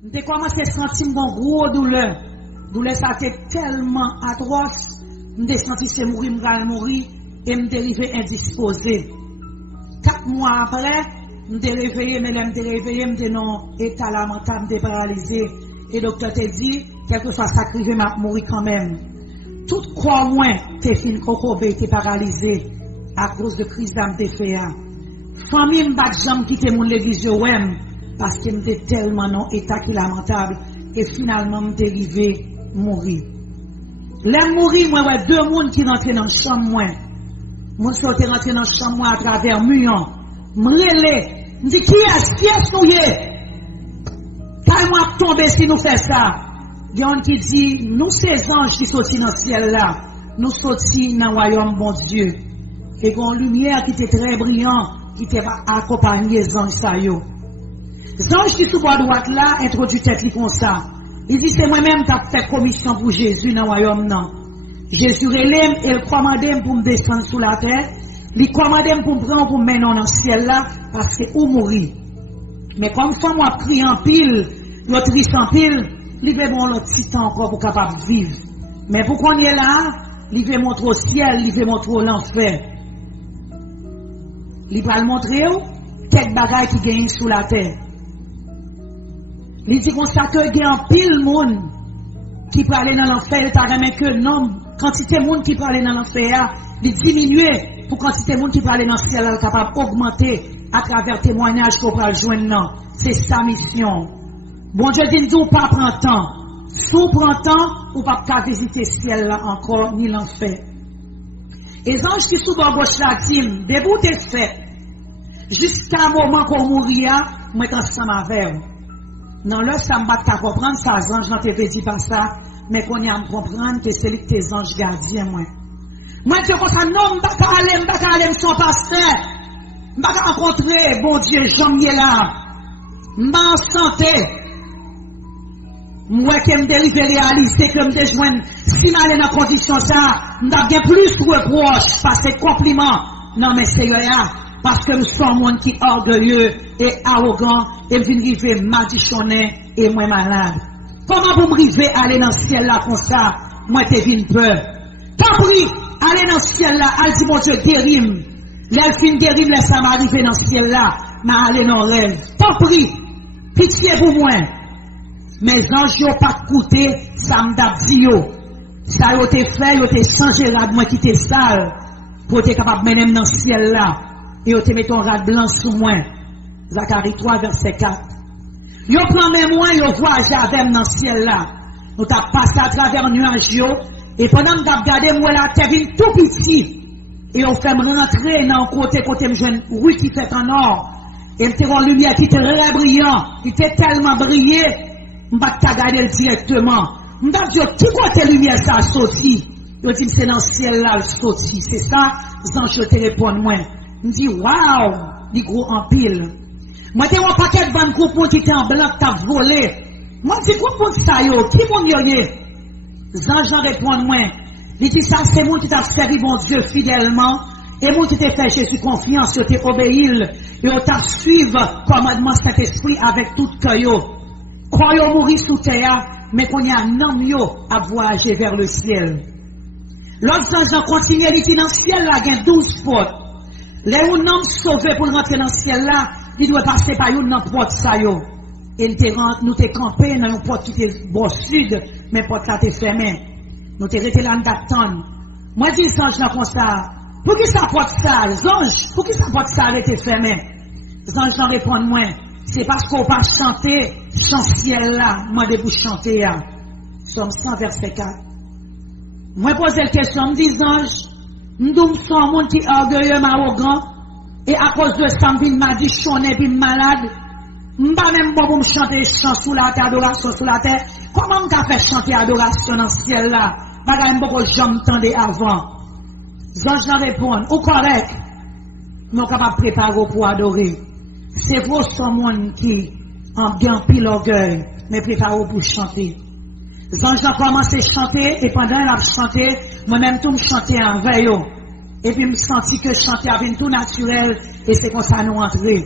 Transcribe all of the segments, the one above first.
J'ai commencé à sentir une grosse douleur. Douleur, ça était tellement atroce. J'ai senti que mourir, et me dérivé indisposé. 4 mois après, me réveillé, mais me réveillé, me dit non, état lamentable, me paralysé. Et le docteur t'a dit, quelque chose sacrifié, m'a mourir quand même. Tout croix moins, t'es fin cocobé, t'es paralysé, à cause de crise d'âme t'es fait. Famille m'bat jamais quitter mon l'église de Wem, parce que m'était tellement non état qui lamentable, et finalement m'était arrivé mourir. Là, mourir, moi, ouais, 2 personnes qui rentrent dans la chambre, moi. Moi, je suis rentré dans la chambre, moi, à travers Muyon. Je me dis, qui est-ce nous y est? Quand moi tomber si nous faisons ça? Il y a un qui dit, nous, ces anges qui sont dans le ciel là, nous sommes dans le royaume, bon Dieu. Et une lumière qui était très brillante, qui était accompagnée des anges, ça y est. Les anges qui sont à droite là, introduit tête comme ça. Il dit, c'est moi-même qui ai fait commission pour Jésus dans le royaume. Non. Jésus relève et il commande pour me descendre sous la terre. Il commande pour me prendre pour me mettre dans le ciel là, parce que où mourir. Mais comme ça, moi, pris en pile, l'autre triste en pile, il veut bon l'autre temps encore pour capable de vivre. Mais pour qu'on y est là, il veut montrer au ciel, il veut montrer l'enfer. Il va le montrer quelques bagailles qui gagnent sous la terre. Il dit qu'on sait qu'il y a un pile monde qui peut aller dans l'enfer, il t'a remis que non, quantité de monde qui peut aller dans l'enfer, il diminue pour quantité de monde qui peut aller dans le ciel, il est capable d'augmenter à travers témoignages qu'on peut joindre. C'est sa mission. Bon Dieu dit, nous pas prendre temps. Si on prend temps, on ne peut pas visiter le ciel là encore, ni l'enfer. Et les anges qui sont dans la gauche là, disent, debout t'es fait. Jusqu'à un moment qu'on mourir, moi je suis ensemble avec vous. Non, là, ça me bat qu'à comprendre ça, les anges n'ont pas dit pas ça, mais qu'on y a à me comprendre que c'est tes anges gardiens, moi. Moi, je dis comme ça, non, je ne vais pas aller, son pasteur. Je ne vais pas rencontrer, bon Dieu, Jean-Miel là. Je suis en santé. Moi, qui me dérive réaliser que me déjoigne, si je suis dans condition ça, je vais bien plus reproche, parce que compliment. Non, mais c'est là. Parce que nous sommes monde qui orgueilleux et arrogant et vient river madichonné et moi malade. Comment vous me river aller dans le ciel là comme ça? Moi t'es vine peur. Compris, aller dans le ciel là, elle dit mon Dieu guérim. L'elfine guérim, laisse ça m'arriver dans le ciel là, mais aller dans le rêve. Compris, pitié pour moi. Mes anges n'ont pas coûté, ça me dit yo. Ça yo te fait, yo te changé là, moi qui t'es sale, pour être capable de mener dans le ciel là. Et vous te mettez un rad blanc sous moi. Zacharie 3, verset 4. Vous prenez moi, vous voyagez avec dans le ciel là. Nous t'avons passé à travers le nuage. Et pendant que vous avez regardé, moi là, t'es venu tout petit. Et vous faites rentrer dans le côté, je jeune rue qui fait en or. Et vous avez une lumière qui était très brillante, qui était tellement brillée, je ne vais pas regarder directement. Je vais dire, qui côté lumière ça sorti? Vous dites, c'est dans le ciel là, le sorti. C'est ça, les anges te répondent moi. Je dis, waouh, les gros en pile. Moi, j'ai un paquet de bandes groupes qui étaient en blanc, qui t'a volé. Moi, je dis, comment ça y est? Qui m'ont dit? Les anges répondent moi. Il dit, ça, c'est moi qui t'a servi mon Dieu fidèlement. Et moi qui t'ai fait Jésus confiance, je t'ai obéi. Et on t'a suivi commandement Saint-Esprit avec tout cœur. Croyons mourir sous terre, mais qu'on y a un homme à voyager vers le ciel. L'autre ange continue, il dit, dans le ciel, là, il y a 12 portes. Les gens sauvés pour rentrer dans le ciel là, ils doivent passer par une porte ça yo. Et nous t'es campé dans une porte qui était bord sud, mais porte là t'es fermée. Nous t'es resté là d'attendre. Moi dis les anges là comme ça. Pour qui ça porte ça, les anges? Pour qui ça porte ça était fermée? Les anges là répondent moi. C'est parce qu'on pas chanter chant ciel là, moi de vous chanter là. Somme 100 verset 4. Moi poser la question, me dis anges. Nous sommes un monde qui est orgueilleux, arrogant, et à cause de ça, je m'a dit, je suis malade. Je ne pas même pour me chanter chant sous la terre, adoration sous la terre. Comment on fait chanter adoration dans le ciel là? Je ne sais pas si j'entendais avant. Les anges répondent, ou correct, nous sommes capables de préparer pour adorer. C'est vous, ce monde qui en bien pile l'orgueil, mais préparez pour chanter. Les anges ont commencé à chanter, et pendant qu'ils ont chanté, moi-même tout me chantais en veille. Et puis je me sentis que je chantais avec tout naturel, et c'est comme ça nous entrer.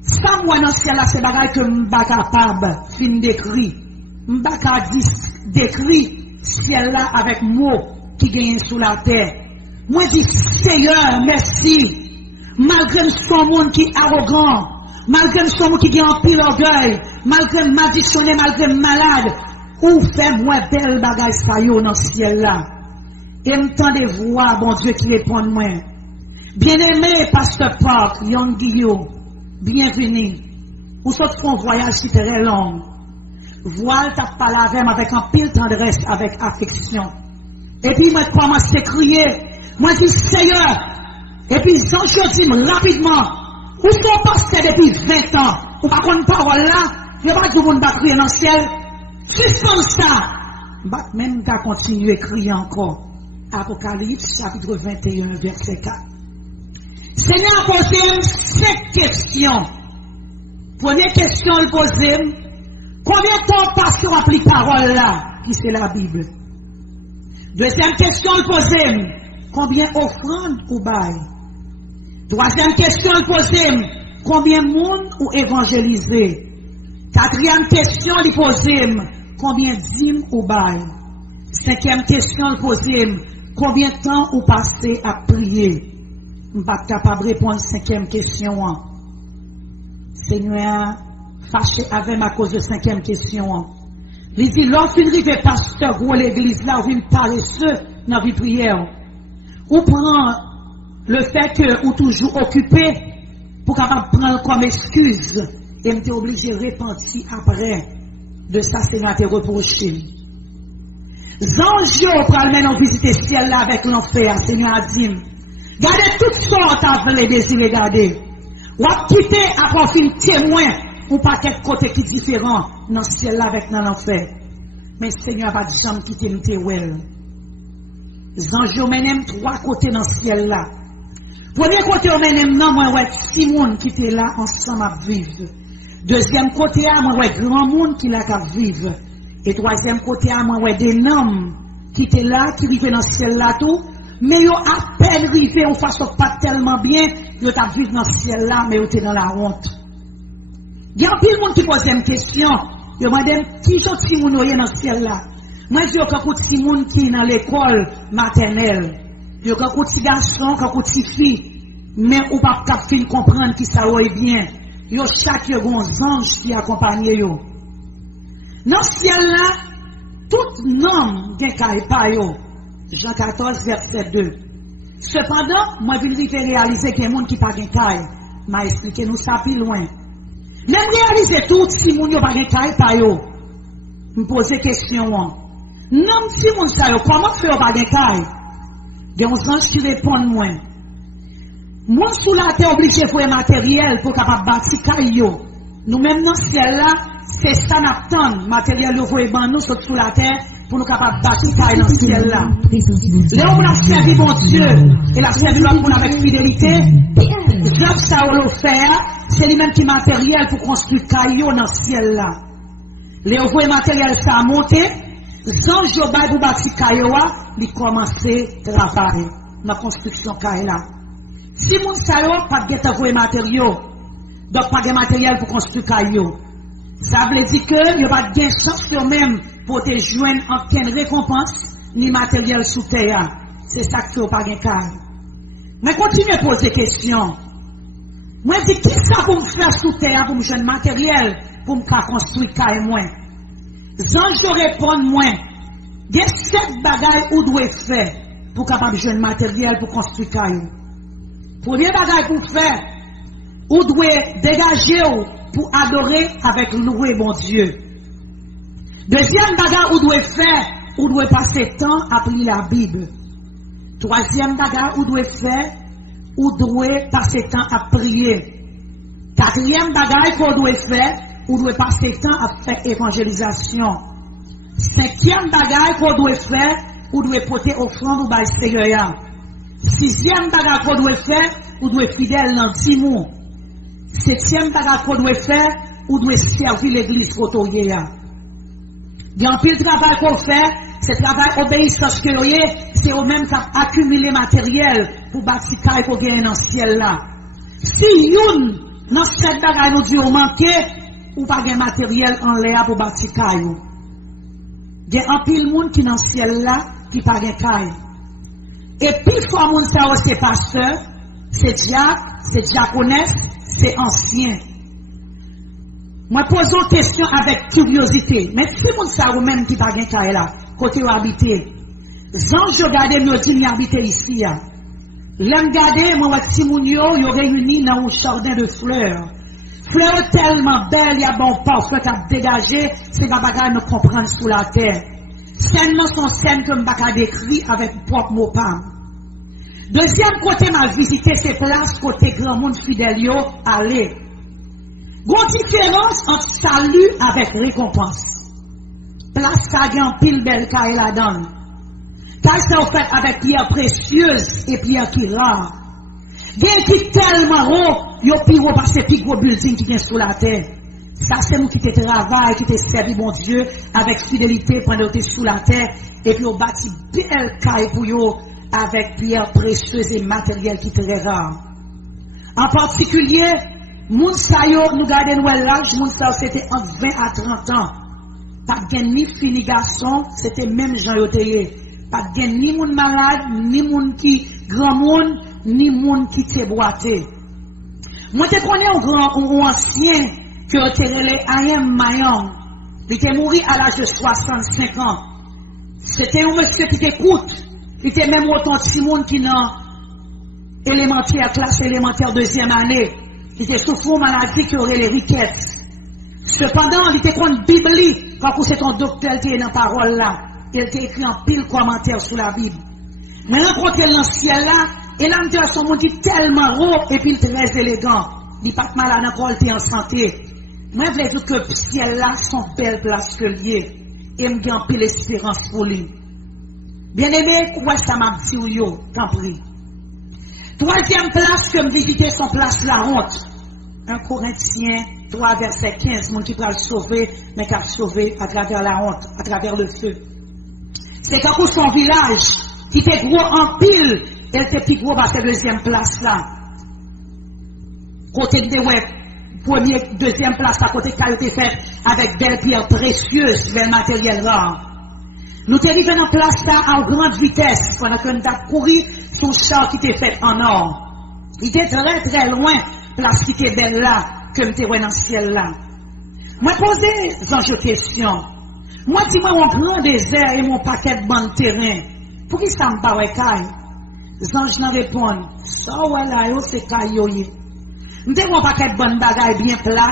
Ça ça, moi, dans ce ciel-là, c'est bagaille que je ne suis pas capable de décrire. Je ne suis pas capable de décrire ce ciel-là avec mots qui gagnent sous la terre. Moi, je dis, Seigneur, merci. Malgré son monde qui est arrogant, malgré son monde qui a un pile orgueil, malgré m'additionné, malgré malade, ou fait moi belle bagaille ça yo dans ce ciel-là. Et m'tendez voir, bon Dieu, qui répond moi. Bien-aimé, pasteur Park, Young Guillaume, bienvenue. Ou sauf qu'on voyage si très long. Voile t'a parlé avec un pile tendresse, avec affection. Et puis, moi, commence à crier. Moi, je dis, Seigneur. Et puis, je dis rapidement. Où sont passés depuis 20 ans? Ou pas qu'on parole là? Il n'y a pas de monde qui crier dans le ciel. Suspends ça. Même qu'à continuer à crier encore. Apocalypse, chapitre 21, verset 4. Seigneur a posé 5 questions. Première question, il pose, combien de temps passe qu'on applique parole là, qui c'est la Bible? Deuxième question, il pose, combien offrandes ou bail? Troisième question, il pose, combien de monde ou évangélisé? Quatrième question, il pose, combien dîmes ou bail? Cinquième question, il pose, combien de temps ou passé à prier? Je ne suis pas capable de répondre à la cinquième question. Seigneur, fâché avec ma cause de cinquième question. Il dit, lorsqu'il arrive pasteur ou l'église là, ou une paresseux dans la vie prière, ou prend le fait que ou toujours occupé pour capable prendre comme excuse et m'était obligé de repentir après de ça, Seigneur te reproché. Zange pour aller en visiter le ciel là avec l'enfer, Seigneur a dit, gardez toutes sortes de désirs, regardez. Ou à quitter à profil témoin ou pas quelque côté qui est différent dans ce ciel là avec l'enfer. Mais Seigneur va jamais quitter nous well. Zange menem 3 côtés dans ce ciel là. Premier côté on menem non moi ouais Simon qui était là ensemble à vivre. Deuxième côté à moi ouais grand monde qui là qu'à vivre. Et troisième côté à moi ouais des hommes qui étaient là qui vivaient dans ce ciel là tout. Mais yo à peine rivé on façon pas tellement bien, yo t'a vivre dans ce ciel là mais yo t'es dans la honte. Il y a plein de monde qui pose une question, yo madame qui sont Simon yo dans ce ciel là. Moi je dis que petit Simon qui dans l'école maternelle, yo que petit garçon, que petit fille, mais ou pas capable de comprendre qui ça est bien. Yo chaque yo gon ange qui accompagne yo. Dans ce ciel là, tout nom gen kay pa yo. Jean 14, verset 2. Cependant, moi, je vais réaliser qu'il y a des gens qui n'ont pas de caille. M'a expliqué nous ça plus loin. Même réaliser tout, si moun yo pas de caille, pas yo. Me poser question. Non, si moun sa yo, comment faire pas de caille? Gen on s'en qui répond moi. Moi, sous la terre, obligé de faire matériel pour capable bâtir caille yo. Nous même dans ce ciel là, c'est ça n'attend. Matériel yo voye ban nous sous la terre. Pour nous capables de bâtir dans ce ciel-là. Là où on a servi mon Dieu, et la servi l'autre avec fidélité, Job ça on l'a fait, c'est lui-même qui matériel pour construire caillou dans ce ciel-là. Les ouvriers matériel ça a monté, Jean Jobay pour bâtir caillou, il commençait à travailler dans la construction caillou-là. Si mon salaud pas de ouvrier matériel, donc pas de matériel pour construire caillou. Ça veut dire que il n'y a pas de chance quand même pour te joindre aucune récompense ni matériel sous terre. C'est ça que tu n'as pas de cas. Mais continue à poser des questions. Moi, je dis, qu'est-ce que ça pour me faire sous terre, pour me joindre matériel, pour me construire caille moi? Je réponds moi. Il y a 7 bagailles où doit faire pour capable joindre matériel pour construire caille. Premier bagaille pour faire, où doit dégager pour adorer avec louer mon Dieu. Deuxième bagarre, où doit faire, où doit passer temps à lire la Bible. Troisième bagarre, où doit faire, où doit passer temps à prier. Quatrième bagarre, qu'on doit faire, où doit passer temps à faire évangélisation. Cinquième bagarre, qu'on doit faire, où doit porter offrande ou bail Seigneur. Sixième bagarre, qu'on doit faire, où doit fidèle dans 10 mois. Septième bagarre qu'on doit faire, ou doit servir l'église côtoyée. Il y a un pile de travail qu'on fait, c'est travail obéissance que c'est au même qui accumuler matériel pour bâtir caille pour gagner dans ce ciel là. Si une Dans cette bagaille, nous disons manquer ou pas de matériel en l'air pour bâtir caillou. Il y a un pile monde qui dans le ciel là, qui pas de caillou. Et puis, il faut que c'est pasteur, c'est diacre, c'est diaconesse, c'est ancien. Moi, pose une question avec curiosité. Mais si vous savez même qui pas de caillou là, côté où habiter, quand je regarde, nous disons, habiter ici. L'homme regardé, moi, si mon yo réuni dans un jardin de fleurs. Fleurs tellement belles, il y a bon parfum qui a dégagé, c'est pas bagarre nous comprendre sous la terre. Seulement son scène que je décrit avec propre mot pam. Deuxième côté, m'a visité ces places côté grand monde fidèle yo, aller. Grande différence entre salut avec récompense. Place ça gagne pile belle caille la donne. Ça c'est fait avec pierre précieuse et pierre qui rare. Gen qui tellement haut, yo plus haut parce que plus gros building qui vient sous la terre. Ça c'est nous qui te travaille, qui te servi bon Dieu avec fidélité pendant que tu es sous la terre et puis on bâtit belle caille pour yo avec pierre précieuse et matériel qui très rare. En particulier, moun sa yo nous garder nous l'âge, moun sa c'était entre 20 à 30 ans. Pas de ni fini garçon, c'était même Jean Yoteye. Pas de ni moun malade, ni moun qui grand monde, ni moun qui te boité. Moi te connais un grand ou ancien que te relé Ayem Mayon. Il était mort à l'âge de 65 ans. C'était un monsieur qui t'écoute. Il était même autant de Simon qui n'a élémentaire, classe élémentaire deuxième année. Il était souffrant de maladie qui aurait les riquettes. Cependant, il était contre Bible, quand c'est ton docteur qui est dans la parole là. Il était écrit en pile commentaire sur la Bible. Maintenant, quand il est dans le ciel là, et là, il son monde tellement haut et puis très élégant. Il n'est pas malade encore, il est en santé. Moi, je veux dire que le ciel là, sont belles places que lié. Et je me en pile espérance pour lui. Bien aimé, quoi ça m'a dit ou yo, t'en prie. Troisième place que me visiter, son place la honte. 1 Corinthiens 3, verset 15, mon qui peut le sauver, mais qui a sauvé à travers la honte, à travers le feu. C'est quand son village, qui était gros en pile, elle était plus gros par cette deuxième place là. Côté de ouais, première, deuxième place à côté qui a été faite avec belles pierres précieuses, bel matériel rare. Nous sommes arrivés dans place là à grande vitesse, pendant que nous avons couru son char qui était fait en or. Il était très très loin, place qui était belle là, que nous étions dans le ciel là. Moi, posez une question. Moi, dis-moi mon grand désert et mon paquet de bandes terrain. Pour qui ça me paraît caille? Zange n'en répond. Ça, voilà, c'est caille. Nous avons mon paquet de bandes bagaille bien plat,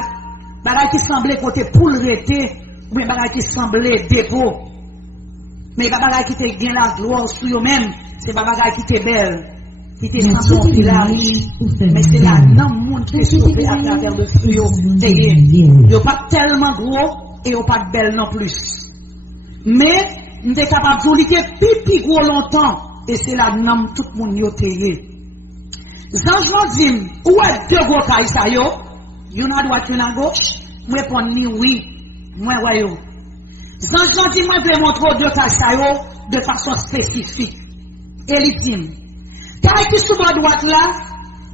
bagaille qui semblait côté poule rété, ou bien bagaille qui semblait dépôt. Mais les bagaille qui était bien la gloire sur eux-mêmes, c'est les bagaille qui était belle. Qui était dans son village. Mais c'est là, non, le monde qui est sauvé à travers le feu. Il n'y a pas tellement gros et il n'y a pas de belle non plus. Mais, nous sommes capables de vous dire pipi gros longtemps. Et c'est là, non, tout le monde y a été. Zanjman dit, où est deux gros cailles ça yo? Y'en a droite, y'en a gauche? Moi, réponds ni oui. Moi, ouais yo. Zanjman dit, moi, je vais montrer deux cailles ça yo de façon spécifique. Et il dit, caille qui sous la droite là,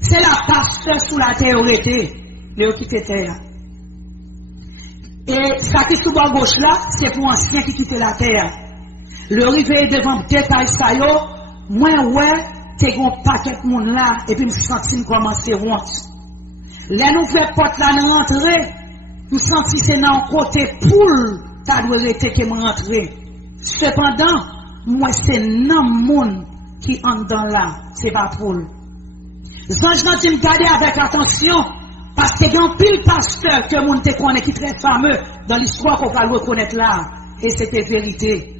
c'est la pasteur sous la terre été, le qui était terre. Et ça qui sous la gauche là, c'est pour ancien qui quittait la terre. Le rivet devant deux cailles ça yo, moi, ouais, t'es un paquet de monde là, et puis me sentis commencer honte. Là, nous faisons porte là, nous rentrer, nous sentis c'est dans le côté poule, t'as dû rester que me rentrer. Cependant, moi, c'est non monde qui entre dans là, c'est pas poule. Zanjman dit me garder avec attention, parce que y a un pile pasteur que monde te connaît qui est très fameux dans l'histoire qu'on va le reconnaître là, et c'était vérité.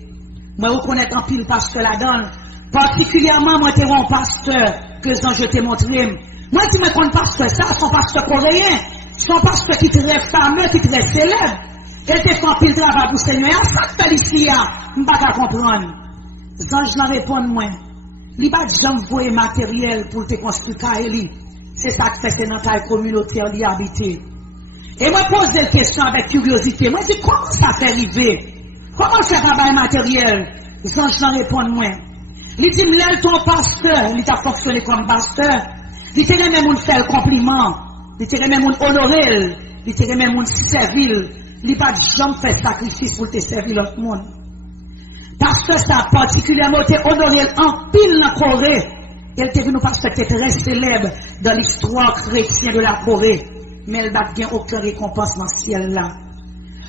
Moi, reconnaître un pile pasteur là-dedans, particulièrement, moi, t'es un pasteur que je t'ai montré. Moi, tu me connais pasteur, ça, son pasteur coréen, son pasteur qui est très fameux, qui est très célèbre. Elle te fait un pile travail pour le Seigneur. Ça te fait ici, je ne peux pas comprendre. Je n'en réponds moins. Il n'y a pas de gens qui matériel pour te construire. C'est ça que fait que dans ta communauté, on y habite. Et moi, pose des questions avec curiosité. Moi, je dis, comment ça fait arriver? Comment ça travail matériel? Je n'en réponds moins. Il dit, ton pasteur, il t'a fonctionné comme pasteur. Il t'a même fait le compliment. il te remet mon honorer, il te remet mon servir, il pas jamais fait sacrifice pour te servir l'autre monde. Parce que ça particulièrement te honoré en pile dans la Corée, elle te venu parce que tu es très célèbre dans l'histoire chrétienne de la Corée, mais elle n'a bien aucune récompense dans le ciel là.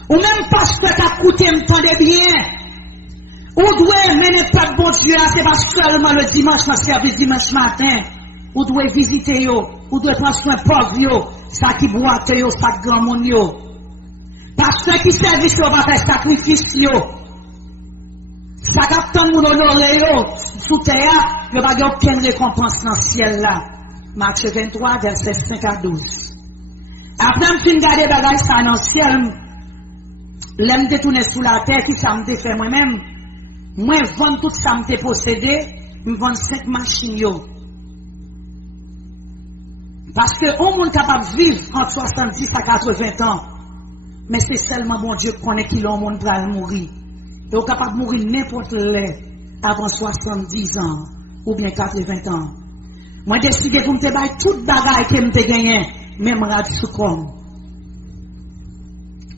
Ou même parce que tu as coûté, m'entendez bien. Ou doit mener pas bon Dieu, c'est pas seulement le dimanche, dans le service dimanche matin. Ou doit visiter yo, ou doit prendre soin pauvre yo, ça qui boite yo, ça qui grand monde yo. Parce que qui service yo va faire sacrifice yo. Ça capte mon honoré yo, sous terre, yo va gagner aucune récompense dans le ciel là. Matthieu 23, verset 5 à 12. Après, je suis regardé bagage ça dans le ciel, l'aime détourner sous la terre, qui ça me fait moi-même. Moi, vendre tout ça me possédé, je vends 5 machines yo. Parce que on monde capable de vivre entre 70 à 80 ans. Mais c'est seulement bon Dieu qui connaît qui l'on monde va mourir. Et on est capable de mourir n'importe l'heure avant 70 ans ou bien 80 ans. Moi, j'ai décidé pour me faire toute bagaille que je gagné, même radio sous comme.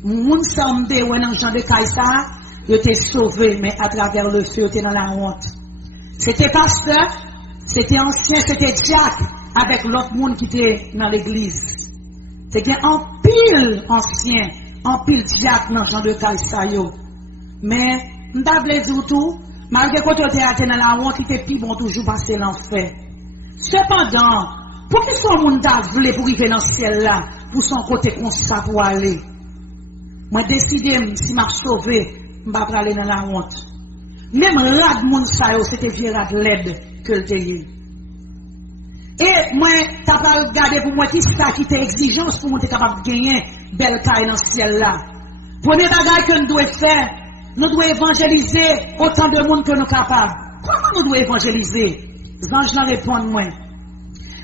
Moun sambe ou un Jean de Kaïsa, je t'ai sauvé, mais à travers le feu, tu es dans la honte. C'était pasteur, c'était ancien, c'était Jack, avec l'autre monde qui était dans l'église. C'était un pile ancien, un pile Jack dans Jean de Kaïsa. Mais, je ne sais pas tout, malgré que tu étais dans la honte, tu étais plus bon toujours passer l'enfer. Cependant, pour qu'il soit monde voulu pour arriver dans ce ciel là, pour son côté comme ça pour aller. Moi décidé si m'a sauvé, m'pa pas aller dans la honte. Même rad moun sa yo c'était vieux rad led que le teye. Et moi t'as pas regardé pour moi qui ça qui était exigence pour moi t'es capable de gagner belle caille dans ce ciel là. Premier bagage que nous devons faire, nous devons évangéliser autant de monde que nous capables. Comment nous devons évangéliser? Ange la répond moi.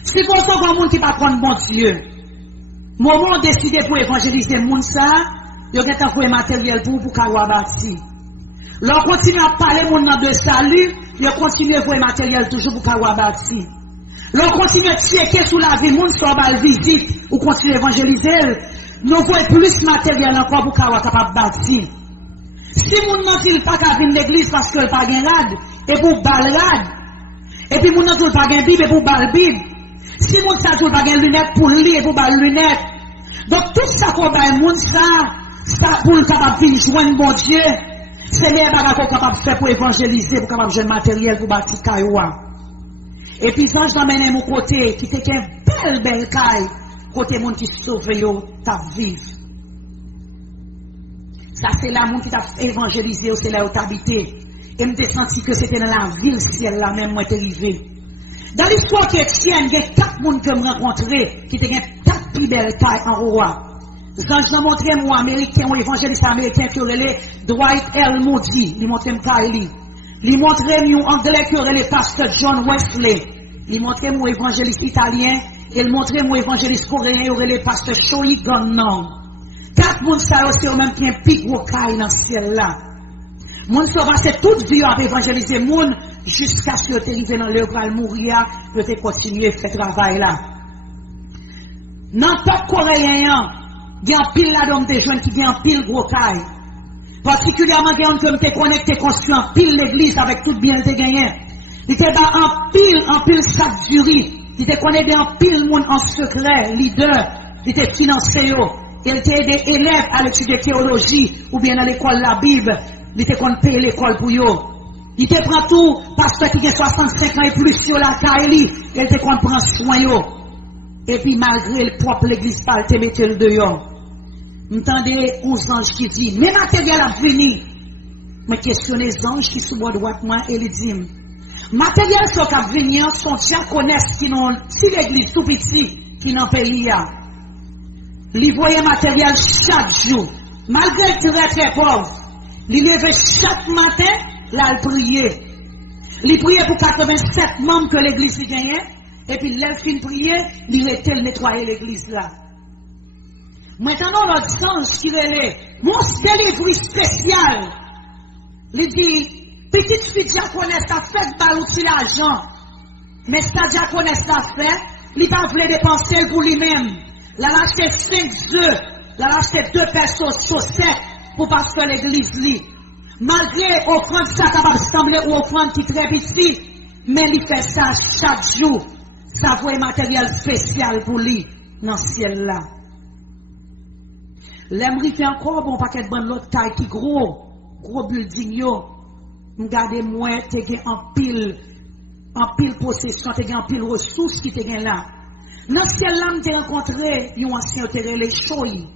Si vous avez un monde qui va prendre bon Dieu, moment décidé pour évangéliser le monde ça, vous avez un matériel pour pouvoir bâtir. L'on continue à parler de salut, vous continuez à voir matériel toujours pour pouvoir bâtir. L'on continue à checker sous la vie, monde soit bal visite, ou continue à évangéliser, nous voyons plus matériel encore pour pouvoir capable bâtir. Si moun nan dit pas qu'à venir l'église parce que pas gain rad, et pour bal rad, et puis moun nan dit pas gain bible et pour bal bible. Si moun sa dit pas gain lunettes pour lire et pour bal lunettes. Donc tout ça qu'on va moun ça pour capable venir joindre bon Dieu, c'est les bagages qu'on capable faire pour évangéliser, pour capable jouer matériel pour bâtir cailloua. Et puis quand j'emmène mon côté qui était une belle caille, côté moun qui sauve yo, t'a vivre. Ça c'est là moun qui t'a évangélisé, c'est là où t'a habité. Et me senti que c'était dans la ville ciel là même moi t'es arrivé. Dans l'histoire chrétienne, il y a 4 moun que me rencontré qui étaient 4 plus belles cailles en roi. J'en montré moi américain ou évangéliste américain qui aurait Dwight L. Moody, il montré Kylie. Il montré un anglais qui aurait le pasteur John Wesley. Il montré moi évangéliste italien et il montré moi évangéliste coréen qui aurait le pasteur Choi Gunnon. 4 moun ça aussi au même qui un pic gros caille dans ce ciel là. Moun ça passer toute vie à évangéliser moun jusqu'à ce que tu arrives dans l'œuvre à mourir, que tu continuer faire travail là. N'importe coréen il y a un pile là-dedans des jeunes qui viennent en pile gros caille. Particulièrement, il y a un qui te connecté, construit en pile l'église avec tout bien te gagné. Il te bat en pile sac du riz. Il te connecté en pile monde en secret, leader. Il te financé yo. Il te aidé élèves à l'étude de théologie ou bien à l'école de la Bible. Il te compte payer l'école pour yo. Il te prend tout parce qu'il a 65 ans et plus sur la caille. Il te compte prendre soin yo. Et puis malgré le propre l'église pas te mettre le dehors. M'entendez aux anges qui dit, mais matériel a venu. Mais questionnez les anges qui sont à droite moi et les dit, matériel sont à venir, sont diaconesses qui n'ont, si l'église tout petit, qui n'en paye pas. Ils voyaient matériel chaque jour. Malgré très très pauvre. Ils levaient chaque matin, là ils priaient. Ils priaient pour 87 membres que l'église gagnait. Et puis, l'elle fin prier, il était le nettoyer l'église là. Maintenant, l'autre sens qui relève, mon délivre spécial, il dit, petite fille diaconesse a fait balle sur l'argent. Mais sa diaconesse a fait, il n'a pas voulu dépenser pour lui-même. Elle a acheté 5 œufs. Elle a acheté 2 paires de chaussettes pour pas faire l'église li. Malgré offrande ça capable sembler ou offrande qui très petit, mais il fait ça chaque jour. Ça voit matériel spécial pour lui dans le ciel là. L'aimerie fait encore bon paquet de bonne l'autre taille qui gros building yo. Regardez moi t'es en pile possession, t'es en pile ressources qui t'es là. Dans ce ciel là m'te rencontré un ancien terre les choyi.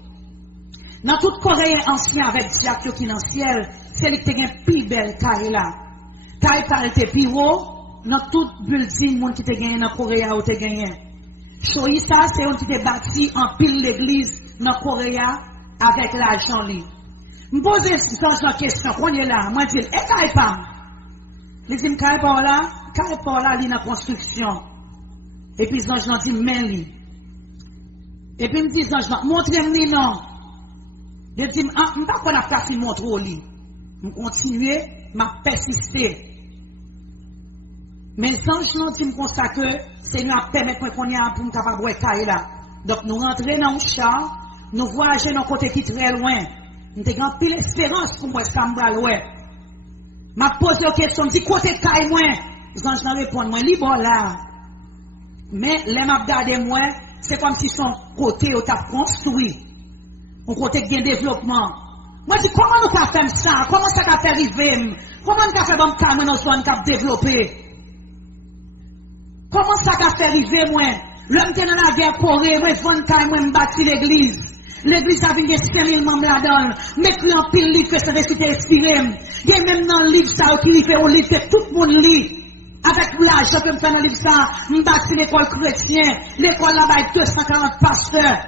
Dans toute Corée ancien avec Diacre qui dans le ciel, c'est lui qui t'es plus belle taille là. Taille t'es plus haut. Dans tout building monde qui te gagné dans Corée ou te gagné. Choyi ça c'est on qui te bâti en pile l'église dans Corée avec l'argent li. Me pose une question qu'on est là, moi dis et Kaipa. Les dit Kaipa là li dans construction. Et puis j'en dit men li. Et puis me dit j'en montre-moi non. Je dis m'pas qu'on a fait montrer li. Me continuer, m'a persister. Mais les anges nous disent comme ça que c'est nous permettre qu'on y a pour nous capable de voir là. Donc nous rentrons dans le char, nous voyageons dans côté qui est très loin. Nous avons pile espérance pour moi ça me loin. M'a posé une question, dit côté caille moi. Les anges nous répondent moi libre là. Mais les m'a regardé moi, c'est comme si son côté où t'a construit. Un côté qui a développement. Moi je dis comment nous avons fait ça? Comment ça a fait arriver? Comment nous avons fait bon caille dans zone qui a développé? Comment ça a fait arriver, moi? L'homme qui est dans la guerre Corée, moi, je vais moi, bâtir l'église. L'église a vu 5 000 membres là-dedans. Mais puis en pile livre que ça veut citer inspiré. Il y a même dans le livre ça qui fait un livre que tout le monde lit. Avec l'argent que je fais dans le livre ça, je bâtir l'école chrétienne. L'école là-bas est 240 pasteurs.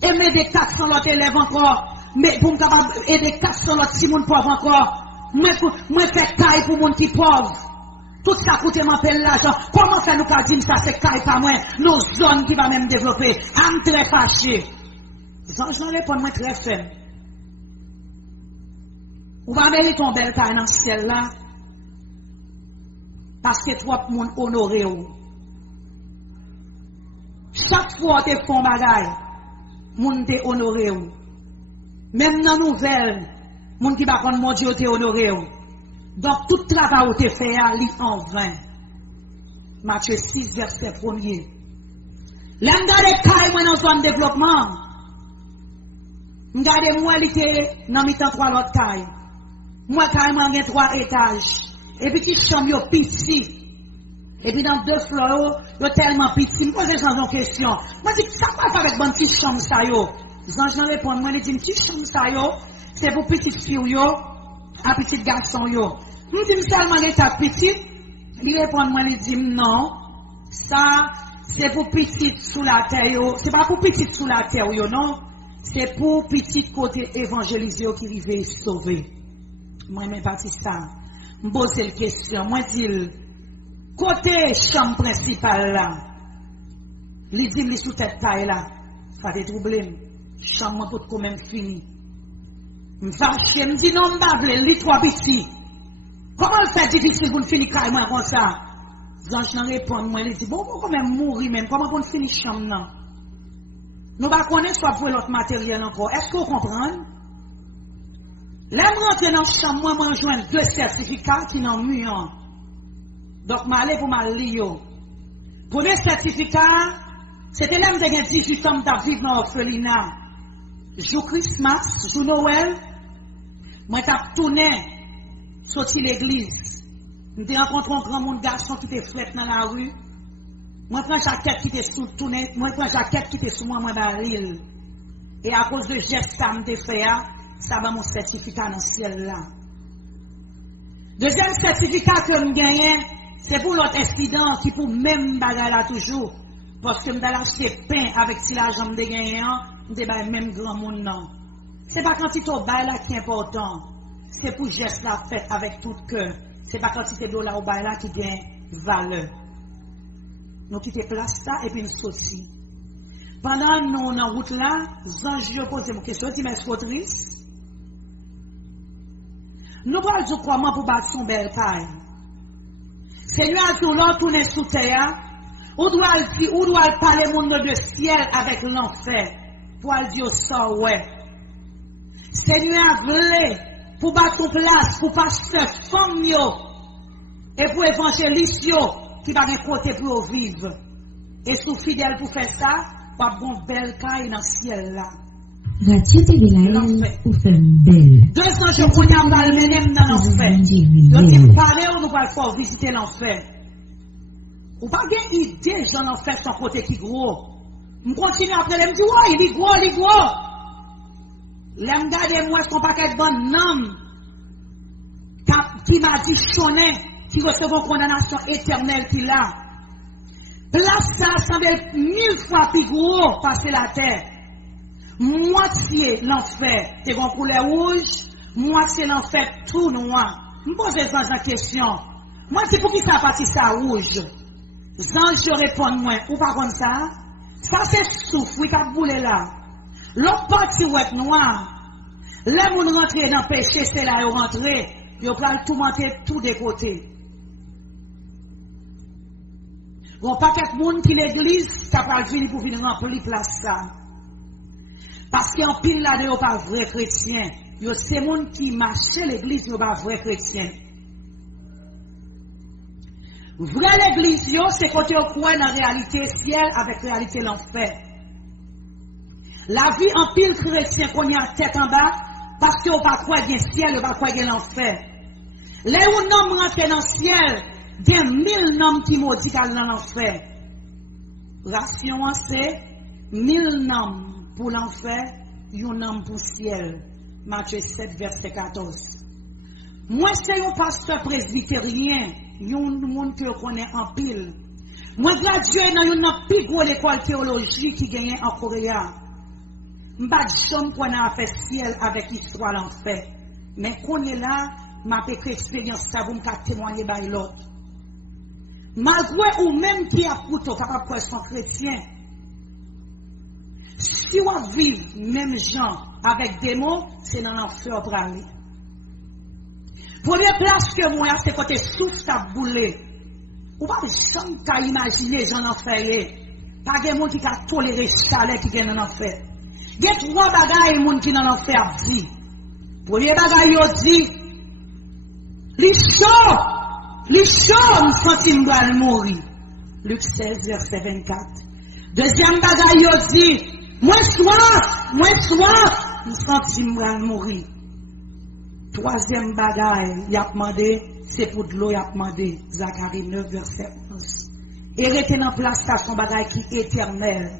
Et mais des 400 autres élèves encore. Mais pour me capable aider 400 autres si moun pauvre encore. Moi, fais taille pour moun qui pauvre. Tout ça coûte m'appelle l'argent. Comment ça nous pas dire ça c'est caille pas moi, nos zones qui va même développer. I'm très fâché. J'en réponds moi très faible. On va mériter ton bel caille dans le ciel là. Parce que trop de monde honoré ou. Chaque fois que tu fais un bagage, monde te honoré ou. Même dans la nouvelle, monde qui va connaître mon Dieu te honoré ou. Donc, tout travail où tu fait à lit en vain. Matthieu 6, verset 1er. L'engagé caille moi dans son développement. Regardez moi, il était dans mi-temps 3 l'autre caille. Moi, caille, moi, j'ai 3 étages. Et puis, qui chambre, yo petit. Et puis, dans 2 floors, yo tellement petit. Je pose une question. Moi, je dis, ça va faire avec bon petit chambre, ça, yo. J'en réponds, moi, je dis, petit chambre, ça, yo. C'est pour petite fille, yo. Un petit garçon yo. Nous disons seulement l'état petit. Il répond moi, il dit non. Ça, c'est pour petit sous la terre yo. C'est pas pour petit sous la terre yo, non. C'est pour petit côté évangélisé qui vivait sauvé. Moi, je pas ça. Je pose la question. Moi, je dis, côté chambre principale là. Il dit, il sous tête taille là. Ça fait troubler. Chambre tout quand même fini. Je me dis non, je me trois petits. Comment c'est difficile pour finir carrément comme ça? Je réponds, moi, je dis, bon, comment même mourir même? Comment on finit chambre là? Nous ne connaissons pas pour l'autre matériel encore. Est-ce qu'on comprend? Là, je rentre dans la chambre, moi, je joins 2 certificats qui n'ont mur. Donc, je vais pour me lire. Premier certificat, c'était là que j'ai 18 ans de vivre dans l'orphelinat. Jour Christmas, jour Noël, moi, j'ai tourné, sorti l'église. J'ai rencontré un grand monde garçon qui était fouetté dans la rue. Moi, je prends jaquette qui était sous tourné, moi, je prends jaquette qui était sous moi, baril. Et à cause de geste ça me fait, ça va mon certificat dans le ciel là. Deuxième certificat que je gagne, c'est pour l'autre incident qui pour même bagarre là toujours. Parce que je vais acheter pain avec si l'argent de gagner, je vais même grand monde non. C'est pas quantité de bail là qui est important. C'est pour geste la fait avec tout cœur. C'est pas quantité de dollars au bail là qui gagne valeur. Nous quittons place ça et puis nous sortis. Pendant nous en route là, je pose une question, je dis mais est-ce triste? Nous allons dire comment pour battre son bel taille. Seigneur a dit l'on tourne sous terre, Ou doit parler monde de ciel avec l'enfer. Pour dire ça, ouais. Seigneur, voulez, pour battre en place, pour passer femme et pour évangéliste qui va de côté pour vivre. Et si vous êtes fidèle pour faire ça, pas bon belle caille dans le ciel là. Radio Télé ou fait belle. 200 jours pour nous mener dans l'enfer. Donc, il paraît ou nous va faire visiter l'enfer. Ou pas bien idée, j'en ai fait son côté qui gros. Je continue après, je me dis, ouais, il est gros, il est gros. Je me garde moi son paquet de bonnes noms qui m'a dit chonné, qui recevait une condamnation éternelle qui là. Place ça semble 1000 fois plus gros passer la terre. Moitié l'enfer, c'est une couleur rouge, moitié l'enfer tout noir. Je me pose la question. Moi, c'est pour qui ça passe ça rouge? Je réponds moi, ou pas comme ça? Ça c'est souffle, oui, qui boule là. L'autre partie ouest noir. Les gens rentrent dans le péché, c'est là ils rentrent. Ils vont tout monter tout des côtés. Bon, pas quelques monde qui l'église, ça va venir pour venir remplir place ça. Parce qu'en pile là, ils ne sont pas vrais chrétiens. C'est les gens qui marchent l'église, ils ne sont pas vrais chrétiens. Vrai l'église, c'est quand on croit dans la réalité ciel avec la réalité l'enfer. La vie en pile chrétien qu'on y a tête en bas, parce qu'on ne va pas croire dans le ciel, on ne va pas croire dans l'enfer. Là où l'homme rentre dans le ciel, il y a 1000 noms qui maudits dans l'enfer. Ration, c'est 1000 noms pour l'enfer, un nom pour le ciel. Matthieu 7, verset 14. Moi, c'est un pasteur presbytérien. Yon monde que connaît en pile. Moi gradué dans une plus grosse école théologie qui gagne en Corée. M'pas jamais qu'on a fait ciel avec histoire l'enfer. Mais qu'on est là, m'a fait expérience ça pour me témoigner par l'autre. Malgré ou même qui a plutôt capable de son chrétien. Si on vit même gens avec des mots, c'est dans l'enfer pour aller. Première place que moi, c'est côté souffle, ça boule. Ou pas jamais qu'à imaginer, j'en enfer. Pas de monde qui a toléré chalet qui vient dans l'enfer. Il y a 3 bagailles, les gens qui dans l'enfer dit. Premier bagaille, ils dit, les chauds, nous sentim de mourir. Luc 16, verset 24. Deuxième bagaille, ils dit, moi soif, nous sentim de mourir. Troisième bagaille, il a demandé, c'est pour de l'eau, il a demandé, Zacharie 9, verset 11. Et rester dans place, ça son bagaille qui est éternel.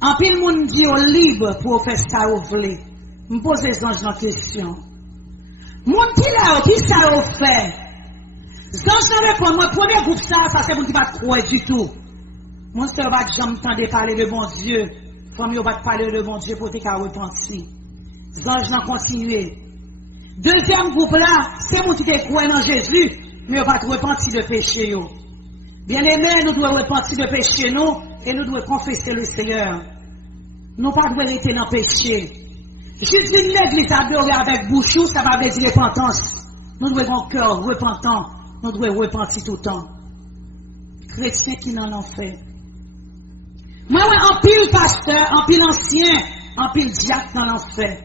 En pile, le monde dit au libre pour faire ça au voulez. Me pose une question. Mon qui là, qui ça au fait? Sans répondre, mon premier groupe, ça c'est pour qui va croire du tout. Mon soeur va jamais entendre parler de bon Dieu. Famille va parler de bon Dieu pour te faire repentir. Zange n'en continuer. Deuxième groupe là, c'est pour qui te croit en Jésus, mais on va te repentir de péché. Bien aimé, nous devons repentir de péché, nous, et nous devons confesser le Seigneur. Nous ne devons pas rester dans le péché. Juste une l'église adorer avec bouchou, ça va dire repentance. Nous devons avoir un cœur repentant, nous devons repentir tout le temps. Chrétiens qui n'en ont fait. Moi, en pile pasteur, en pile ancien, en pile diacre dans l'enfer.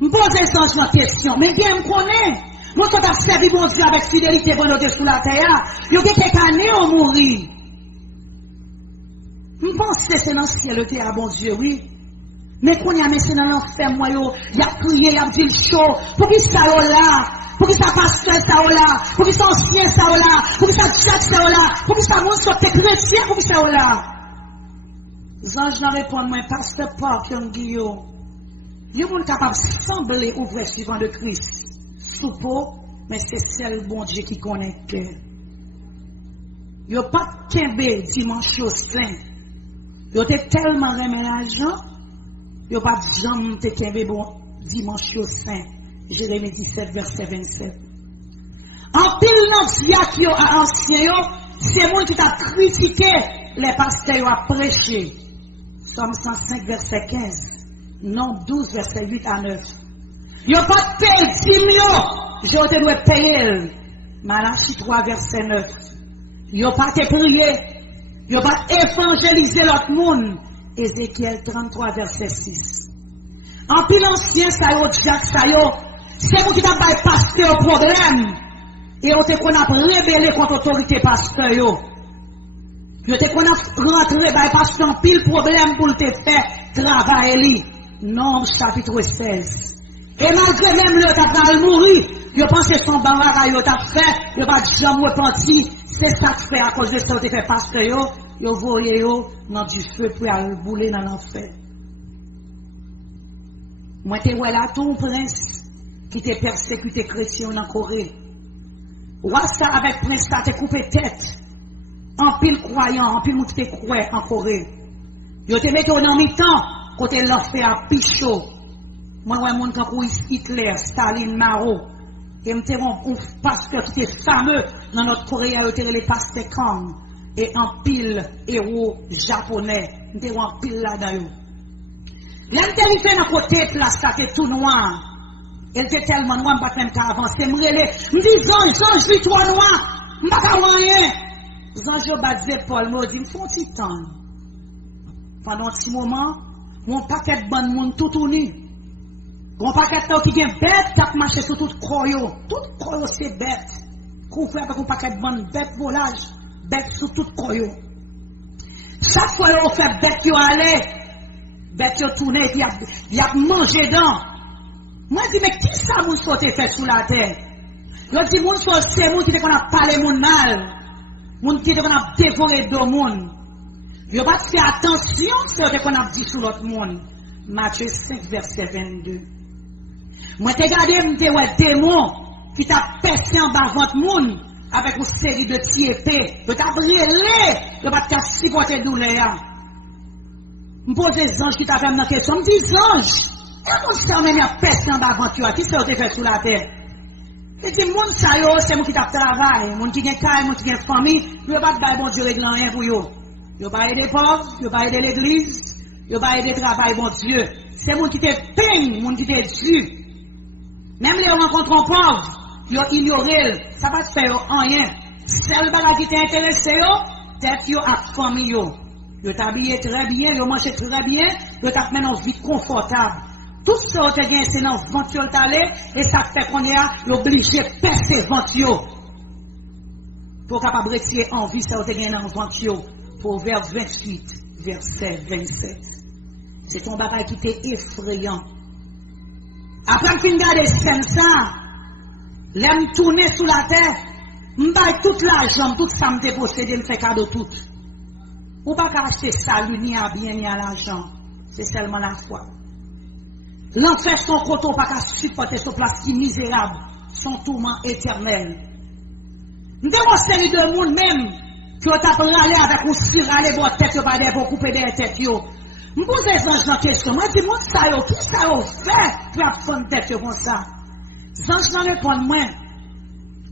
Je me pose une question, mais bien me connaît. Moi, quand je servi mon Dieu avec fidélité pendant que sur la terre, il y a quelques années à mourir. Je pense que c'est dans le ciel, le théâtre, bon Dieu, oui. Mais quand il y a c'est dans l'enfer, moi, il y a crié, il y a dit le chaud. Pour qui ça là? Pour qui ça passe ça là? Pour qui ça ancien ça là? Pour qui ça tchèque ça là? Pour qui ça monte sur tes chrétiens? Pour qui ça là? Les anges n'en répondent, moi, pasteur Paul, qui ont dit, il y a des capable de sembler au vrai suivant de Christ. Soupeau, mais c'est seul bon Dieu qui connaît que. Il n'y a pas de kembe dimanche au saint. Il y a tellement remis l'argent, il n'y a pas de jambe de kembe bon dimanche au saint. Jérémie 17, verset 27. En pile l'ancien qui a ancien, c'est moi qui t'a critiqué les pasteurs à prêcher. Somme 105, verset 15. Non 12, verset 8 à 9. Il n'y a pas de paye, 10 millions. Je te dois payer. Malachie 3, verset 9. Yo pas te prier. Yo pas évangéliser l'autre monde. Ézéchiel 33, verset 6. En pile ancien, ça yo, Jacques, ça yo, c'est vous qui t'a pas pasteur au problème. Et on te qu'on a rébellé contre l'autorité pasteur yo. Yo te qu'on a rentré par pasteur en pile problème pour te faire travailler. Non, chapitre 16. Et malgré même le t'as mourir, yo pense que son baraka yo t'a fait, yo pas jamais repenti. C'est ça que fait à cause de ça que fait pasteur yo voyez yo dans du feu pour aller bouler dans l'enfer. Moi te ouais là tout prince qui te persécuté chrétien en Corée. Ouah ça avec prince ça te coupé tête. En pile croyant, en pile moun qui te croit en Corée. Yo te mette dans mi-temps côté l'enfer à pichot. Moi ouais moun quand Hitler, Staline, Mao. Et m'te un pasteur qui était fameux dans notre Corée, il était les pasteurs Kang et en pile héros japonais, m'te en pile là-dedans. L'intelligence à côté place ça était tout noir. Elle était tellement noire, m'pas même qu'à avancer, m'dis Jean, suis trop noir, m'pas qu'à rien. Jean battait Paul, me dit m'font petit temps. Pendant un petit moment, mon paquet de bonne monde tout nu. Bon paquet qui vient bête, qui marche sur tout croyo. Tout croyo c'est bête. Qu'on fait avec un paquet de bonnes bêtes volage, bête sur tout croyo. Chaque fois on fait bête yo aller, bête yo tourner et puis y a mangé dedans. Moi je dis mais qui ça moun sauté fait sous la terre? Je dis moun sauté c'est moun qui te qu'on a parlé moun mal. Moun qui te qu'on a dévoré de moun. Yo pas faire attention ce qu'on a dit sur l'autre monde. Matthieu 5 verset 22. Moi te gardé m'te ouais démon qui t'a pété en bas votre monde avec une série de petits épées. Yo t'a brûlé, yo pas t'a supporter douleur. M'pose les anges qui t'a fait dans question, m'dis anges. Et mon ça même a pété en bas votre qui ça te fait sous la terre. Et dis moun ça yo c'est moun qui t'a travail, moun qui gen caille, moun qui gen famille, yo pas de bon Dieu réglant rien pour yo. Yo pas aider pauvres, yo pas aider l'église, yo pas aider travail bon Dieu. C'est moun qui te peigne, moun qui te dû. Même les rencontres pauvres, yo ignoré, ça va te faire rien. Seul bagage qui t'intéresse yo, tête yo à famille yo. Yo t'habillé très bien, yo mangé très bien, yo t'a mené une vie confortable. Tout ça te gagne c'est dans ventre yo t'aller et ça fait qu'on est obligé de percer ventre yo. Pour capable retirer en vie ça te gagne dans ventre yo. Proverbe 28 verset 27. C'est ton bagage qui t'est effrayant. Après que je regarde scène ça, l'aime tourner sous la terre, m'baille toute l'argent, tout ça me possédé, me fait cadeau tout. Ou pas acheter salut ni à bien ni à l'argent, c'est seulement la foi. L'enfer son coton pas qu'à supporter son place qui misérable, son tourment éternel. M'démon série de monde même qui ont appris à aller avec un spirale et votre tête pas pour couper des têtes yo. Je pose les anges dans question. Moi, je dis, moi, ça yo, qui ça yo fait pour apprendre tête comme ça? Les anges n'en répondent moins.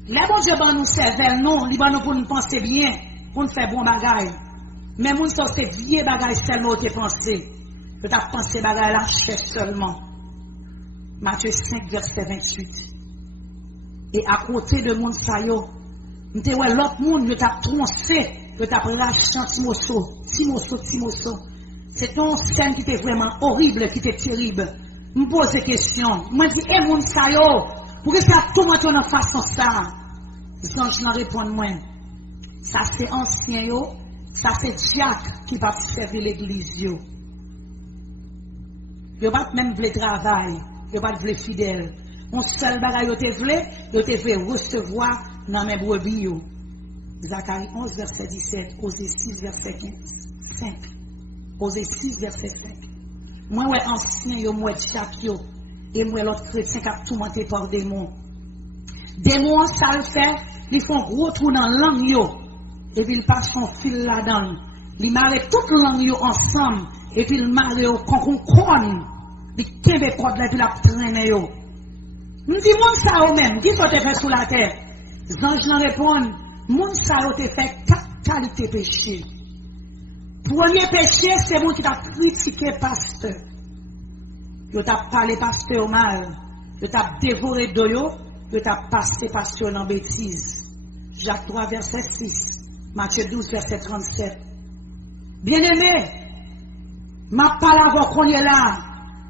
Les bon Dieu va nous servir, non, il va nous pour nous penser bien, pour nous faire bon bagage. Mais nous sommes ces vieux bagages seulement qui pensé. Que tu as pensé bagage là, je fais seulement. Matthieu 5, verset 28. Et à côté de mon ça yo, nous te ouais l'autre monde, je t'a troncé, je t'a racheté un petit morceau. C'est ton scène qui était vraiment horrible, qui était terrible. Je me pose des questions. Moi, je dis, eh, mon sayo, pourquoi ça tout le monde en façon ça? Les anges n'en répondent moins. Ça, c'est ancien, yo. Ça, c'est Jacques qui va servir l'église, yo. Yo pas même voulu travail. Yo pas voulu fidèle. Mon seul bagage, yo te voulu recevoir dans mes brebis, yo. Zacharie 11, verset 17. Osée 6, verset 15. 5. Osée 6, verset 5. Moi, ouais, ancien, yo, moi, Jacques, yo. Et moi, l'autre chrétien qui a tourmenté par démons. Démons, ça le fait, ils font gros trou dans la langue, yo. Et puis, ils passent son fil là-dedans. Ils marrent toute la langue, yo, ensemble. Et puis, ils marrent, yo, quand on crône. Ils kembe code là, puis la traîne, yo. Nous dis, mon ça, yo, même, qui ça te fait sous la terre? Les anges n'en répondent, mon ça, yo, te fait 4 qualités péché. Premier péché, c'est moi qui t'a critiqué pasteur. Yo t'a parlé pasteur mal. Yo t'a dévoré de yo. Yo t'a passé pasteur en bêtise. Jacques 3, verset 6. Matthieu 12, verset 37. Bien-aimé, ma parole qu'on est là.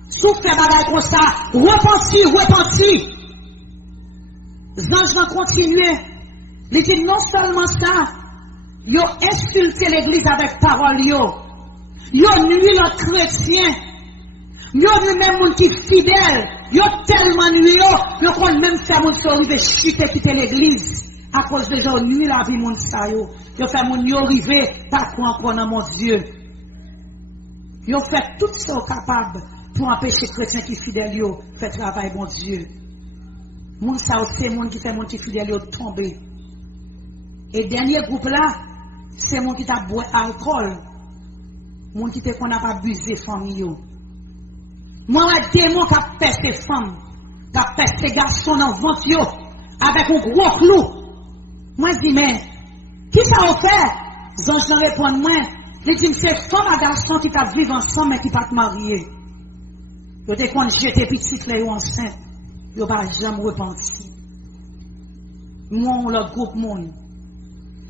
Souffle bagaille comme ça. Repenti. Les anges continuer. Il dit non seulement ça, ils ont insulté l'église avec parole. Ils ont nuit les chrétiens. Ils ont nuit même les qui fidèles. Ils ont tellement nuit. Ils ont même fait mon arriver chuter quitter l'église. À cause de gens nuit la vie mon ça yo. Ils ont fait mon yo arriver pas encore dans mon Dieu. Ils ont fait tout ce capable pour empêcher les chrétiens qui fidèles yo faire travail bon Dieu. Moun ça c'est moun qui fait mon qui fidèle yo tomber. Et dernier groupe là, c'est moun qui t'a boit alcool. Moun qui te qu'on a pas abusé famille yo. Moi un démon qui a fait ces femmes, qui a fait ces garçons dans ventre yo avec un gros clou. Moi je dis mais qui ça a fait? J'en réponds moi, je dis c'est femme et garçon qui t'a vivre ensemble mais qui pas te marier. Yo te qu'on jeter petite là yo enceinte, yo pas jamais repenti. Moi on le groupe monde.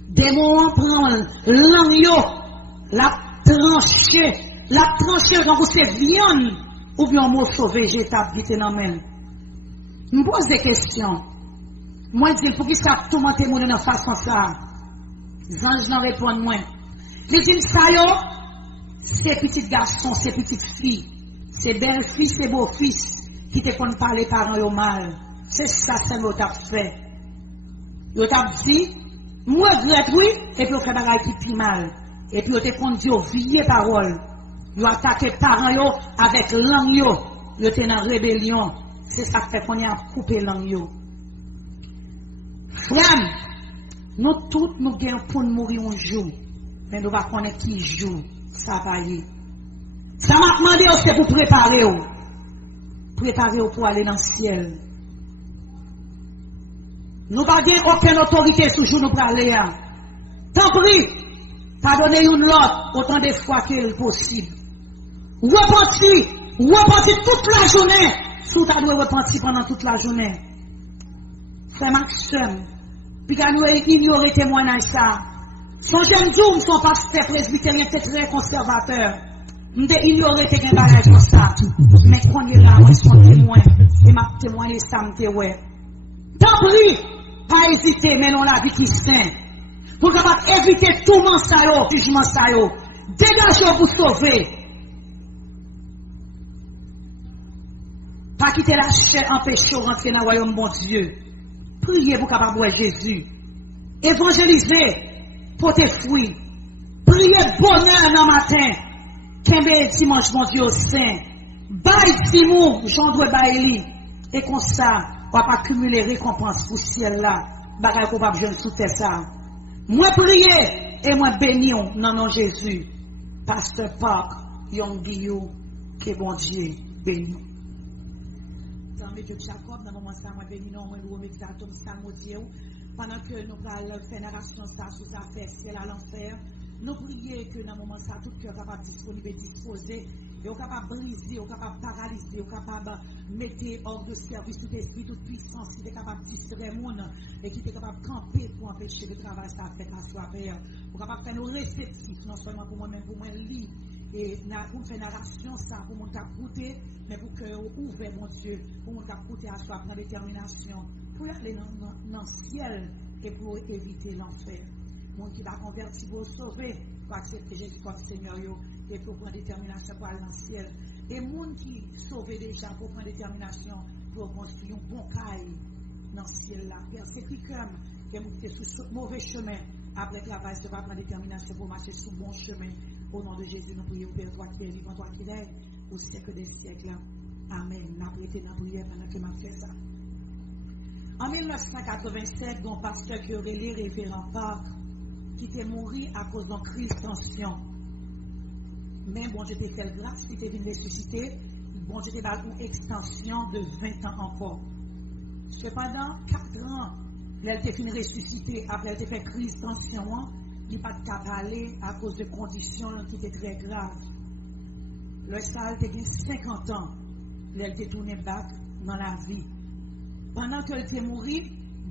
Démon prend langue yo, la trancher quand c'est viande ou bien un morceau végétal qui te n'amène. Me pose des questions. Moi je dis pour qui ça tourmenter mon dans façon ça. Les anges n'en répondent moins. Je dis ça yo, c'est petit garçon, c'est petite fille, c'est belle fille, c'est beau fils qui te font parler parents yo mal. C'est ça que nous t'a fait. Yo t'a dit moi regrette oui et puis on fait bagaille qui pi mal. Et puis on te font dire vieille parole. Yo attaqué parents yo avec langue yo. Yo te dans rébellion. C'est ça qui fait qu'on y a coupé langue yo. Frère, nous tous nous gagnons pour nous mourir un jour. Mais nous ne va connaître qui jour. Ça va y aller. Ça m'a demandé c'est pour préparer. Préparer pour aller dans le ciel. Nous n'avons aucune autorité sur jour nous pour aller. Tant pis, pardonnez une l'autre autant de fois qu'il possible. Repentir toute la journée. Sous ta doit repentir pendant toute la journée. C'est Maxime. Puis quand nous ignorons les témoignages ça. Son jeune jour, son pasteur presbytérien, c'est très conservateur. Nous devons ignorer les témoignages comme ça. Mais quand il est là, moi, son témoin. Et ma témoigné ça, me ouais. Tant pis, pas hésiter, mais non la vie qui saint. Pour capable éviter tout le monde, jugement ça. Dégagez pour sauver. Pas quitter la chair, empêcher de rentrer dans le royaume bon Dieu. Priez pour capable voir Jésus. Évangélisez pour tes fruits. Priez bonheur dans le matin. Qu'un dimanche bon Dieu au saint. Baille Simon, Jean doit bailler. Et comme ça, on va pas accumuler récompense pour ce ciel là. Bagaille qu'on va jeune sous terre ça. Moi priez et moi bénions dans nom Jésus. Pasteur Park, Young Guillaume, que bon Dieu béni. Jacob, dans le moment où nous bénissons, nous remercions pendant que nous allons faire narration sur la terre, ciel à l'enfer. Nous prions que dans le moment où tout cœur est capable disponible, disposer, et capable de briser, capable de paralyser, capable de mettre hors de service tout esprit, toute puissance, qui est capable de distraire le monde et qui est capable de camper pour empêcher le travail ça fait à soi père. Pour capable de faire nous réceptifs, non seulement pour moi-même, pour moi lire. Et pour faire narration, ça, pour mon cap goûter, mais pour que vous ouvrez, mon Dieu, pour mon cap goûter à soi, prendre détermination, pour aller dans le ciel et pour éviter l'enfer. Mon qui va convertir pour sauver, pour accepter Jésus comme Seigneur, et pour prendre détermination pour aller dans le ciel. Et mon qui sauve déjà pour prendre détermination pour construire un bon caille dans le ciel là. Père, c'est qui comme que vous êtes sur ce mauvais chemin, après le travail, de prendre détermination pour marcher sur le bon chemin. Au nom de Jésus, nous prions, Père, toi qui es vivant, toi qui es, au siècle des siècles. Amen. Nous avons été dans la prière pendant que je fais ça. En 1987, mon pasteur qui aurait les révérend Park, qui était mort à cause d'une crise de tension. Mais bon, Dieu t'a fait grâce, qui était venu ressusciter. Bon, Dieu t'a fait une extension de 20 ans encore. Cependant, 4 ans, elle était fini ressusciter, après elle a fait crise de tension. Il n'y a pas de parler à cause de conditions qui étaient très graves. Le salle était 50 ans. Elle était tournée back dans la vie. Pendant qu'elle était morte,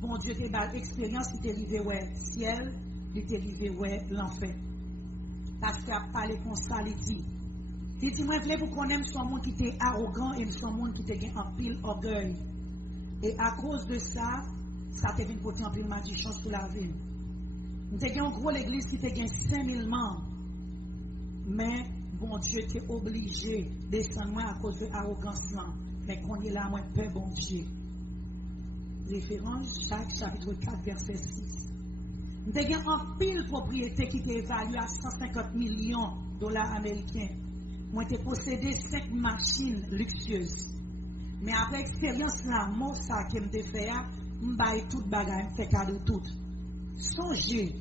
bon Dieu était dans l'expérience qui était arrivée au ciel, il était arrivé, ouais, l'enfer. Parce qu'il a parlé comme ça, il dit. Il dit, moi, je voulais vous connaître, son monde qui était arrogant et son monde qui était en pile orgueil. Et à cause de ça, ça t'a fait une côté en pile magicien sur la ville. Nous avons en gros l'église qui était 5000 membres. Mais, bon Dieu, tu es obligé de descendre à cause de l'arrogance. Mais qu'on est là, moi, peur, bon Dieu. Référence, Jacques, chapitre 4, verset 6. Nous avons en pile propriété qui était évaluée à 150 millions de dollars américains. Moi, j'ai possédé 5 machines luxueuses. Mais après l'expérience, la mort, ça qui me fait, je baille tout bagage, je fais cadeau tout. Songez,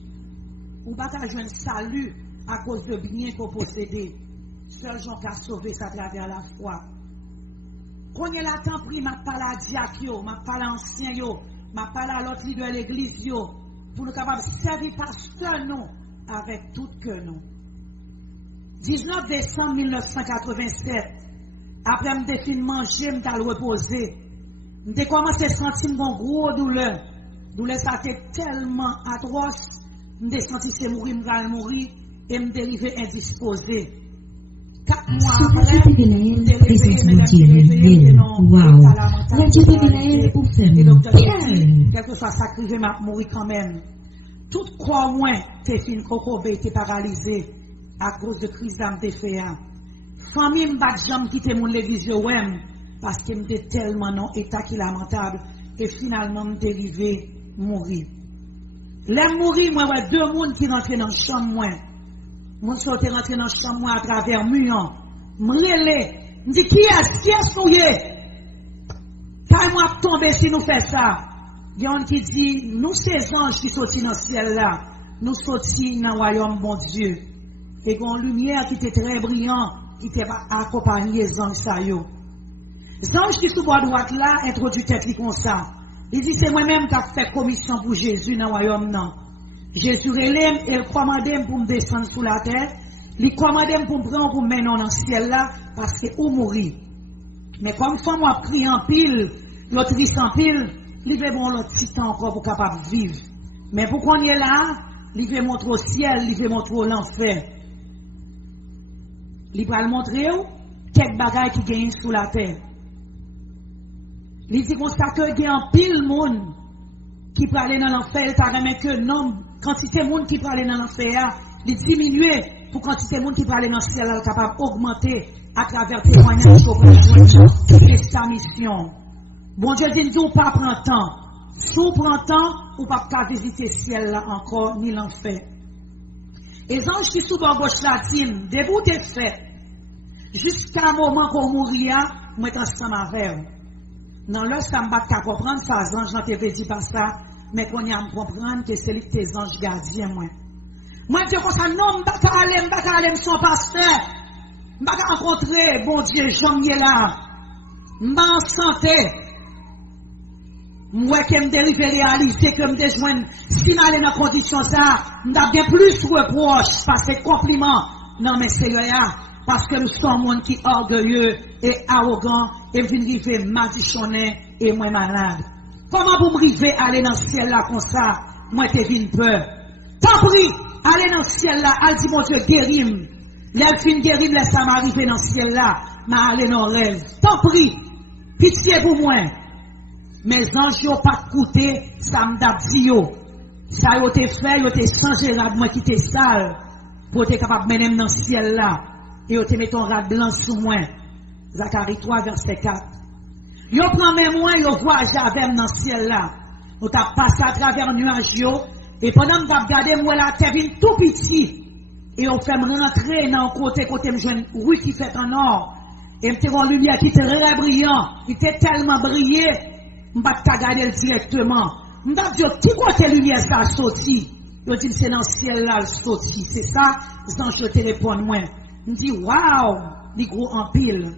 ou pas jouer un salut à cause de biens qu'on possédait. Seul gens qui a sauvé ça à travers la foi. Quand il y a la temps pris, m'a parlé à Diakio, m'a parlé à ancien yo, m'a parlé à l'autre leader de l'église yo, pour nous capables de servir pasteur nous avec tout cœur nous. 19 décembre 1987, après me défini manger, me le reposer, me commencé à sentir une grosse douleur. Douleur ça était tellement atroce, me senti c'est mourir, me mourir et me dériver indisposé. 4 mois après, quelque soit sacrifié, m'a mourir quand même. Tout croix moins, t'es une coco, t'es paralysé à cause de crise d'âme t'es fait. Famille m'a jamais quitté mon l'église parce que m'était tellement non état qui lamentable et finalement m'était arrivé mourir. Les mourir, moi, ouais, 2 personnes qui rentrent dans la chambre, moi. Mon soeur est rentré dans la chambre à travers le mur. Je me dis, qui est-ce souillé? Quand moi tomber si nous faisons ça, il y a un qui dit, nous ces anges qui sont dans le ciel là, nous sommes dans le royaume bon Dieu. Et une lumière qui était très brillante, qui était accompagnée des anges ça yo. Les anges qui sont à droite là, introduit tête comme ça. Il dit, c'est moi-même qui ai fait commission pour Jésus dans le royaume non. Jésus relève et il commande pour me descendre sous la terre. Il commande pour me prendre pour me mener dans le ciel là parce que ou mourir. Mais comme femme a pris en pile, l'autre triste en pile, il veut bon l'autre petit temps encore pour capable vivre. Mais pour qu'on y est là, il veut montrer au ciel, il veut montrer l'enfer. Il va le montrer quelques bagages qui gagnent sous la terre. Il dit qu'on s'accueille qu'il y a un pile monde qui peut aller dans l'enfer, il t'a remis que non, quantité de monde qui peut aller dans l'enfer, il diminue pour quantité de monde qui peut aller dans le ciel, il est capable d'augmenter à travers le témoignage de sa mission. Bon Dieu dit, nous pas prendre temps. Si vous prenez temps, vous ne pouvez pas visiter le ciel là encore, ni l'enfer. Et les anges qui sont dans gauche latine, debout des faits, jusqu'à un moment qu'on mourir, moi je suis ensemble avec vous. Dans l'heure, ça ne va pas comprendre ça, les anges n'ont pas dit pas ça, mais qu'on y a à comprendre que c'est tes anges gardiens, moi. Moi, je dis comme ça, non, je ne vais pas aller, son pasteur. Je ne vais pas rencontrer, bon Dieu, j'en ai là. Je vais en santé. Moi, qui me dérive réaliser que me déjoigne, si je suis dans condition ça, je vais bien plus reproche, parce que compliment. Non, mais c'est là, parce que nous sommes monde qui est orgueilleux et arrogant, et je viens arriver madichonné et moi malade. Comment vous me arrivez à aller dans le ciel là comme ça? Moi, je viens peur. Tant pis, aller dans le ciel là, elle dit, mon Dieu, guéris-moi. L'elfine guéris-moi, laisse m'arriver dans le ciel là, mais aller dans le rêve. Tant pis, pitié pour moi. Mes anges n'ont pas coûté, ça me d'a dit yo. Ça a été fait, ils ont été changé là, moi qui était sale, pour être capable de mener dans le ciel là. Et ils ont mis ton rat blanc sous moi. Zacharie 3, verset 4. Ils ont pris mes moi, ils ont voyagé avec dans le ciel là. Nous avons passé à travers le nuage yo. Et pendant que nous avons regardé, moi la terre vient tout petit. Et on fait me rentrer dans le côté, me jeune rue qui fait en or. Et me fait une lumière qui était très brillante, qui était tellement brillée. Je ne vais pas regarder directement. Je vais dire, qui côté lumière ça sorti? Je dis, c'est dans le ciel là, sorti. C'est ça, les anges te répondent, moi. Je dis, waouh, les gros en pile.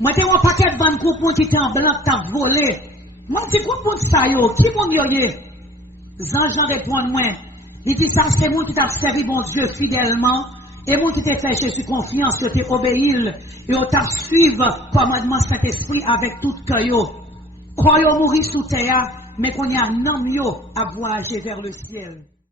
Moi, j'ai un paquet de bandes coupons qui étaient en blanc, qui t'ont volé. Moi, je dis, comment ça yo? Qui m'ont yo? Les anges répondent, moi. Ils disent, ça, c'est moi qui t'a servi mon Dieu fidèlement. Et moi qui t'ai fait Jésus confiance, que t'es obéi. Et on t'a suivi commandement Saint-Esprit avec tout cœur. Quand on mourit sous terre, mais qu'on y a un homme à voyager vers le ciel.